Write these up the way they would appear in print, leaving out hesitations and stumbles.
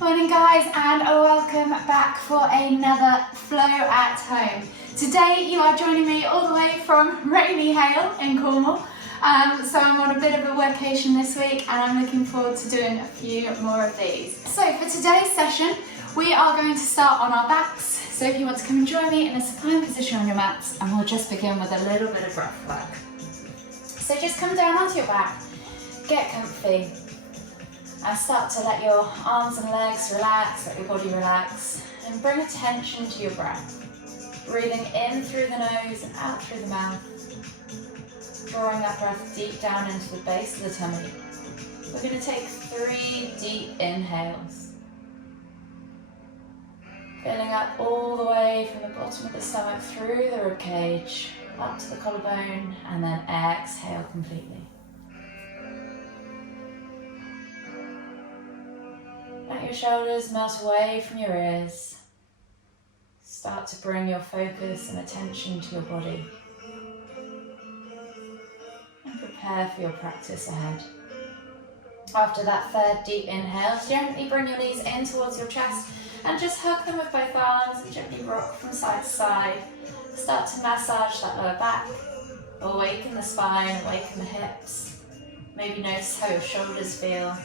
Morning guys, and welcome back for another flow at home. Today you are joining me all the way from rainy Hale in Cornwall. So I'm on a bit of a workation this week and I'm looking forward to doing a few more of these. So for today's session we are going to start on our backs. So if you want to come and join me in a supine position on your mats, and we'll just begin with a little bit of breath work. So just come down onto your back, get comfy, and start to let your arms and legs relax, let your body relax, and bring attention to your breath. Breathing in through the nose and out through the mouth. Drawing that breath deep down into the base of the tummy. We're going to take 3 deep inhales. Filling up all the way from the bottom of the stomach through the ribcage, up to the collarbone, and then exhale completely. Let your shoulders melt away from your ears. Start to bring your focus and attention to your body. And prepare for your practice ahead. After that third deep inhale, gently bring your knees in towards your chest and just hug them with both arms and gently rock from side to side. Start to massage that lower back. Awaken the spine, awaken the hips. Maybe notice how your shoulders feel.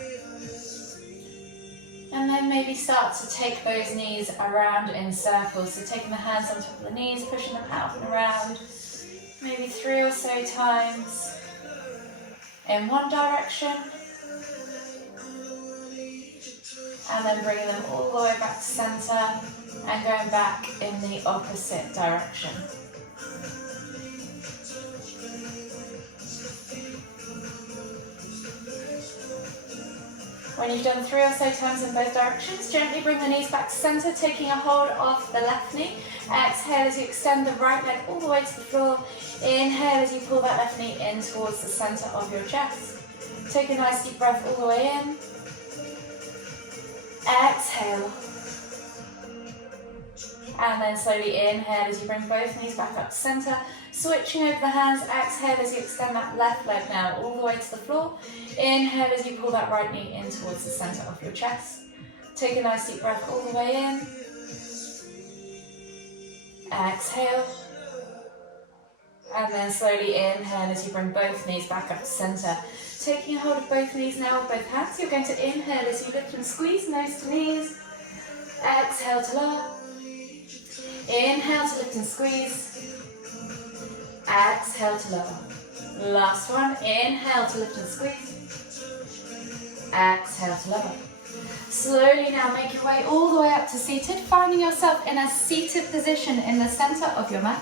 And then maybe start to take those knees around in circles. So taking the hands on top of the knees, pushing them out and around. Maybe 3 or so times in one direction. And then bringing them all the way back to centre and going back in the opposite direction. When you've done 3 or so times in both directions, gently bring the knees back to centre, taking a hold of the left knee. Exhale as you extend the right leg all the way to the floor. Inhale as you pull that left knee in towards the centre of your chest. Take a nice deep breath all the way in. Exhale. And then slowly inhale as you bring both knees back up to centre. Switching over the hands, exhale as you extend that left leg now all the way to the floor. Inhale as you pull that right knee in towards the centre of your chest. Take a nice deep breath all the way in. Exhale. And then slowly inhale as you bring both knees back up to centre. Taking a hold of both knees now with both hands, you're going to inhale as you lift and squeeze, nose to knees. Exhale to lower. Inhale to lift and squeeze. Exhale to lower. Last one. Inhale to lift and squeeze. Exhale to lower. Slowly now make your way all the way up to seated, finding yourself in a seated position in the centre of your mat.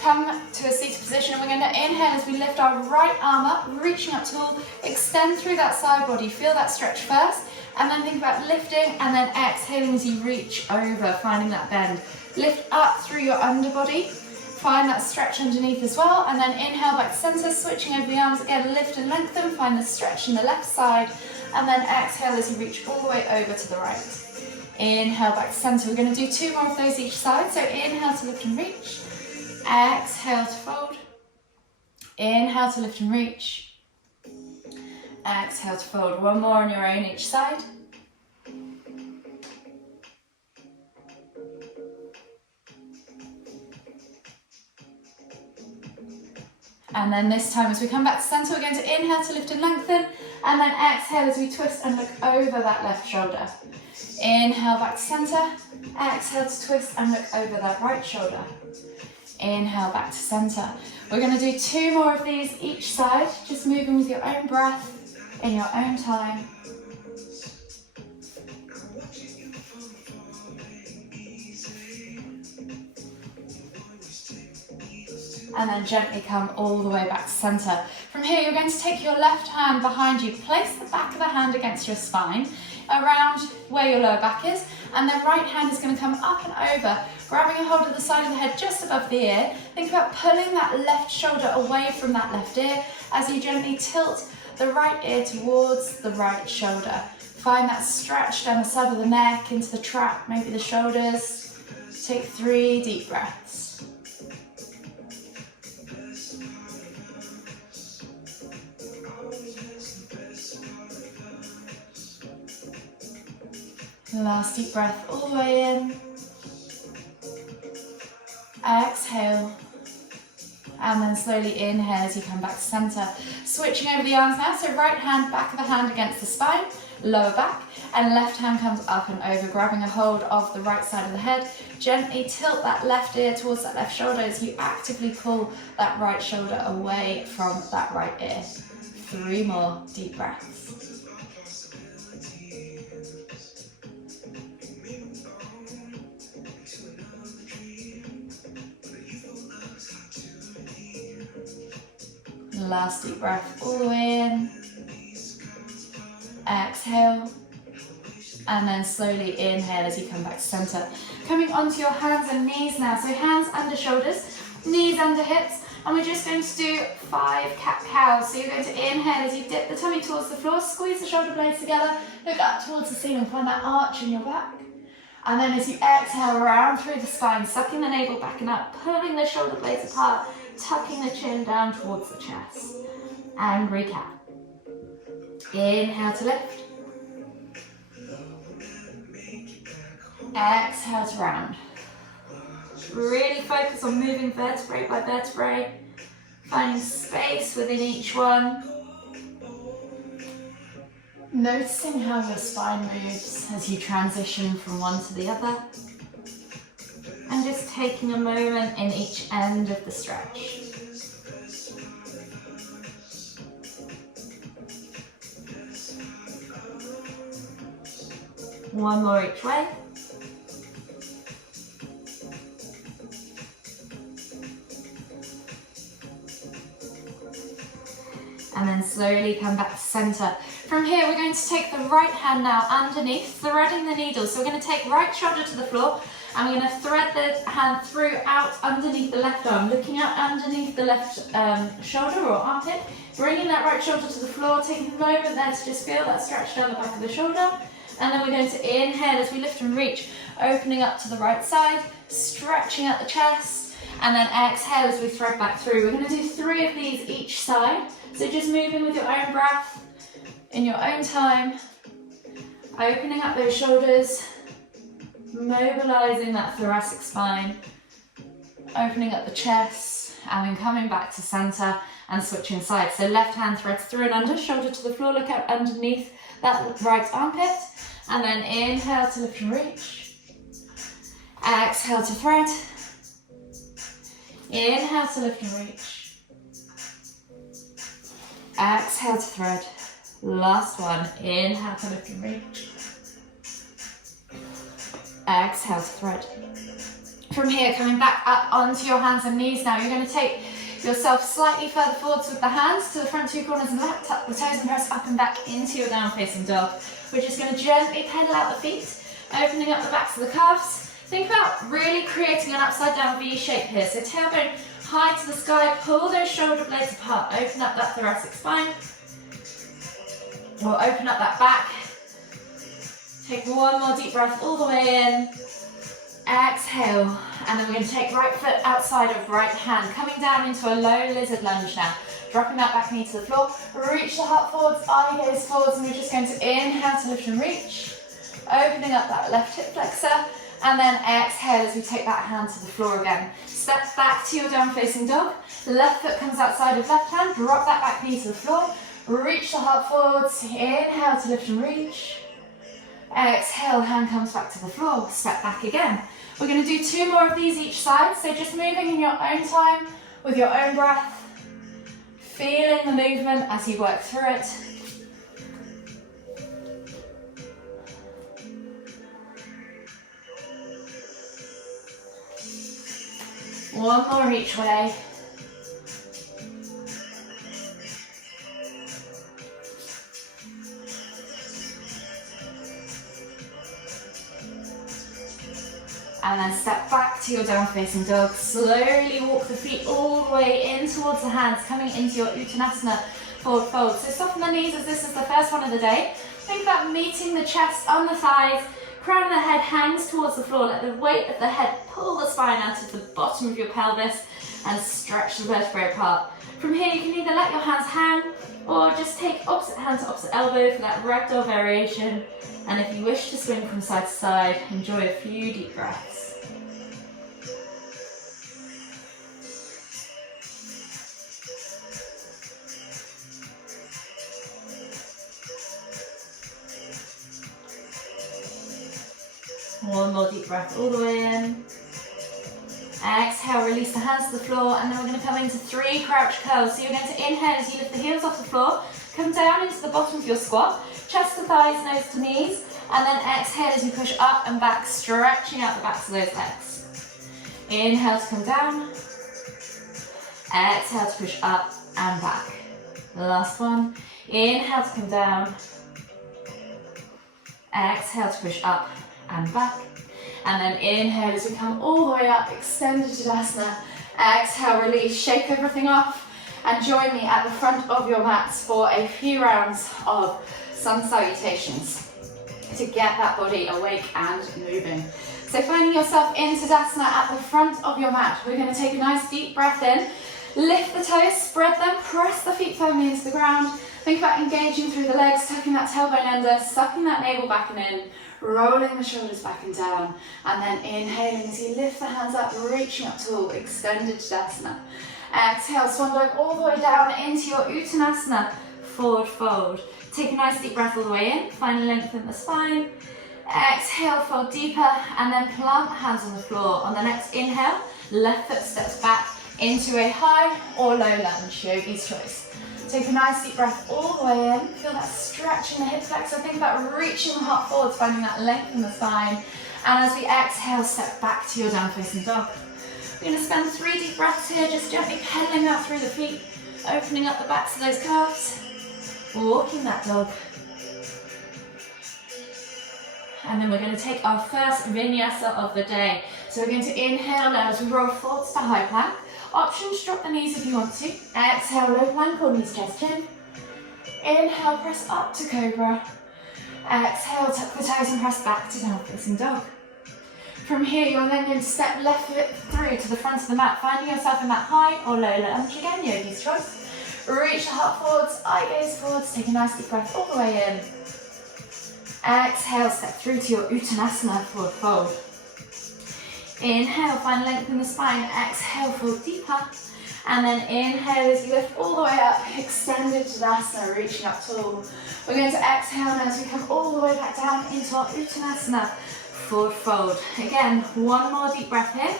Come to a seated position and we're going to inhale as we lift our right arm up, reaching up tall, extend through that side body, feel that stretch first, and then think about lifting and then exhaling as you reach over, finding that bend. Lift up through your underbody, find that stretch underneath as well, and then inhale back to centre, switching over the arms again, lift and lengthen, find the stretch in the left side, and then exhale as you reach all the way over to the right. Inhale back to centre, we're going to do 2 more of those each side, so inhale to lift and reach. Exhale to fold. Inhale to lift and reach. Exhale to fold. 1 more on your own each side. And then this time as we come back to centre, we're going to inhale to lift and lengthen, and then exhale as we twist and look over that left shoulder. Inhale back to centre, exhale to twist and look over that right shoulder. Inhale back to centre. We're going to do 2 more of these each side, just moving with your own breath, in your own time. And then gently come all the way back to centre. From here, you're going to take your left hand behind you, place the back of the hand against your spine, around where your lower back is, and then right hand is going to come up and over, grabbing a hold of the side of the head just above the ear. Think about pulling that left shoulder away from that left ear as you gently tilt the right ear towards the right shoulder. Find that stretch down the side of the neck, into the trap, maybe the shoulders. Take 3 deep breaths. Last deep breath all the way in. Exhale. And then slowly inhale as you come back to center. Switching over the arms now, so right hand, back of the hand against the spine, lower back, and left hand comes up and over, grabbing a hold of the right side of the head. Gently tilt that left ear towards that left shoulder as you actively pull that right shoulder away from that right ear. 3 more deep breaths. Last deep breath all the way in. Exhale. And then slowly inhale as you come back to center. Coming onto your hands and knees now. So hands under shoulders, knees under hips. And we're just going to do 5 cat-cows. So you're going to inhale as you dip the tummy towards the floor, squeeze the shoulder blades together, look up towards the ceiling, find that arch in your back. And then as you exhale, round through the spine, sucking the navel back and up, pulling the shoulder blades apart, tucking the chin down towards the chest. And recap. Inhale to lift. Exhale to round. Really focus on moving vertebrae by vertebrae, finding space within each one. Noticing how your spine moves as you transition from one to the other. And just taking a moment in each end of the stretch. One more each way. And then slowly come back to center. From here, we're going to take the right hand now underneath, threading the needle. So we're going to take right shoulder to the floor, and we're going to thread the hand through out underneath the left arm, looking out underneath the left shoulder or armpit, bringing that right shoulder to the floor, taking a moment there to just feel that stretch down the back of the shoulder. And then we're going to inhale as we lift and reach, opening up to the right side, stretching out the chest, and then exhale as we thread back through. We're going to do 3 of these each side. So just moving with your own breath, in your own time, opening up those shoulders, mobilizing that thoracic spine, opening up the chest, and then coming back to center and switching sides. So left hand threads through and under, shoulder to the floor, look out underneath that right armpit, and then inhale to lift and reach, exhale to thread, inhale to lift and reach, exhale to thread. Last one. Inhale to lift and reach. Exhale to thread. From here, coming back up onto your hands and knees now. You're going to take yourself slightly further forwards with the hands to the front 2 corners of the mat. Tuck the toes and press up and back into your down facing dog. We're just going to gently pedal out the feet, opening up the backs of the calves. Think about really creating an upside down V shape here. So tailbone high to the sky, pull those shoulder blades apart, open up that thoracic spine, or open up that back. Take one more deep breath all the way in, exhale, and then we're going to take right foot outside of right hand, coming down into a low lizard lunge now, dropping that back knee to the floor, reach the heart forwards, eye gaze forwards, and we're just going to inhale to lift and reach, opening up that left hip flexor, and then exhale as we take that hand to the floor again. Step back to your down facing dog. Left foot comes outside of left hand. Drop that back knee to the floor. Reach the heart forwards. Inhale to lift and reach. Exhale, hand comes back to the floor. Step back again. We're going to do 2 more of these each side. So just moving in your own time with your own breath. Feeling the movement as you work through it. One more each way. And then step back to your down facing dog. Slowly walk the feet all the way in towards the hands, coming into your Uttanasana forward fold. So soften the knees as this is the first one of the day. Think about meeting the chest on the thighs. Crown of the head hangs towards the floor. Let the weight of the head pull the spine out of the bottom of your pelvis. and stretch the vertebrae apart. From here, you can either let your hands hang or just take opposite hand to opposite elbow for that ragdoll variation. And if you wish to swing from side to side, enjoy a few deep breaths. One more deep breath all the way in. Exhale, release the hands to the floor, and then we're going to come into 3 crouch curls. So you're going to inhale as you lift the heels off the floor, come down into the bottom of your squat, chest to thighs, nose to knees, and then exhale as you push up and back, stretching out the backs of those legs. Inhale to come down, exhale to push up and back. The last one, inhale to come down, exhale to push up and back. And then inhale as we come all the way up, extended Tadasana. Exhale, release, shake everything off, and join me at the front of your mats for a few rounds of sun salutations to get that body awake and moving. So finding yourself in Tadasana at the front of your mat, we're going to take a nice deep breath in, lift the toes, spread them, press the feet firmly into the ground. Think about engaging through the legs, tucking that tailbone under, sucking that navel back and in, rolling the shoulders back and down, and then inhaling as you lift the hands up, reaching up tall, extended Tadasana. Exhale, swan dive all the way down into your Uttanasana, forward fold. Take a nice deep breath all the way in, find length in the spine. Exhale, fold deeper, and then plant the hands on the floor. On the next inhale, left foot steps back into a high or low lunge, yogi's choice. Take a nice deep breath all the way in. Feel that stretch in the hip flexor. Think about reaching the heart forwards, finding that length in the spine. And as we exhale, step back to your down facing dog. We're going to spend 3 deep breaths here, just gently pedaling that through the feet, opening up the backs of those calves, walking that dog. And then we're going to take our first vinyasa of the day. So we're going to inhale now as we roll forwards to high plank. Option to drop the knees if you want to. Exhale, low plank or knees chest chin. Inhale, press up to cobra. Exhale, tuck the toes and press back to down facing dog. From here, you're then going to step left foot through to the front of the mat, finding yourself in that high or low lunge again, yogi's choice. Reach the heart forwards, eye gaze forwards, take a nice deep breath all the way in. Exhale, step through to your Uttanasana, forward fold. Inhale, find length in the spine. Exhale, fold deeper. And then inhale as you lift all the way up, extended Tadasana, reaching up tall. We're going to exhale now as we come all the way back down into our Uttanasana, forward fold. Again, one more deep breath here.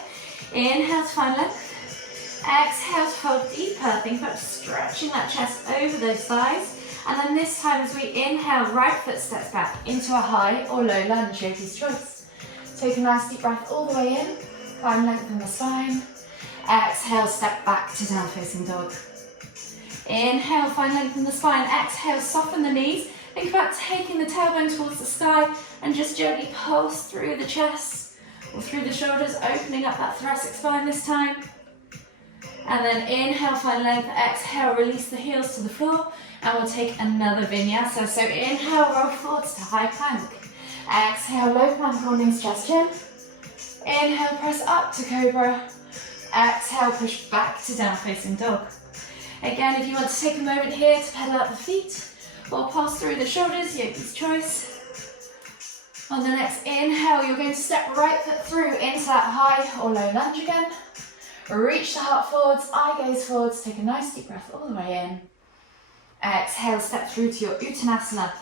Inhale to find length. Exhale to fold deeper. Think about stretching that chest over those thighs. And then this time as we inhale, right foot steps back into a high or low lunge, yogi's choice. Take a nice deep breath all the way in, find length in the spine. Exhale, step back to down facing dog. Inhale, find length in the spine. Exhale, soften the knees. Think about taking the tailbone towards the sky and just gently pulse through the chest or through the shoulders, opening up that thoracic spine this time. And then inhale, find length. Exhale, release the heels to the floor, and we'll take another vinyasa. So inhale, roll forwards to high plank. Exhale, low plank or knees chest chin. Inhale, press up to cobra. Exhale, push back to down facing dog. Again, if you want to take a moment here to pedal up the feet or pulse through the shoulders, yogi's choice. On the next inhale, you're going to step right foot through into that high or low lunge again. Reach the heart forwards, eye gaze forwards, take a nice deep breath all the way in. Exhale, step through to your Uttanasana,